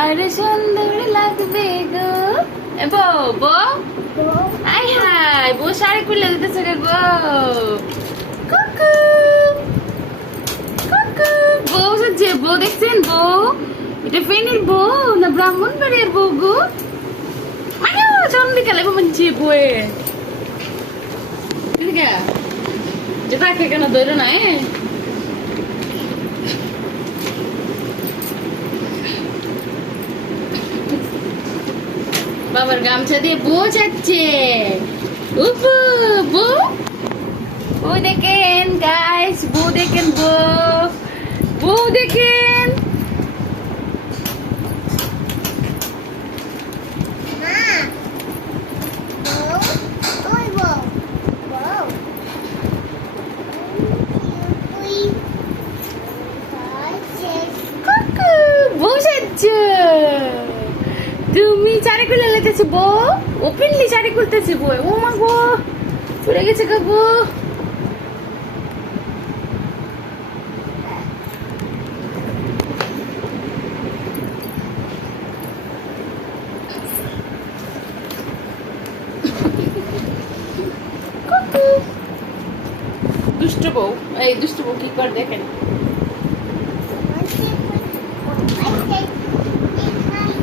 আরে সুন্দর লাগবে গো। এ বউ বউ, আই হাই বউ শাড়ি খুলে দিতেছে রে গো। কুকু কুকু, বউ যে বউ দেখছেন বউ, এটা ফেনীর বউ না ব্রাহ্মণবাড়িয়ার বউ গো। আয়ো চন্ডিকালে বমনছি বউয়ে যে তাকে কেন ধরো না বাবার গামছা দিয়ে বউ যাচ্ছে। উপু বউ, বউ দেখেন গাইস, বউ দেখেন বউ, বউ দেখেন। বউ যাচ্ছে, তুমি চারি খুলে লেগেছে বউ, ওপেনলি চারি খুলতেছে বউ। ও মা গো পড়ে গেছে গো বউ। দুষ্ট বউ, এই দুষ্ট বউ কি করে দেখেন।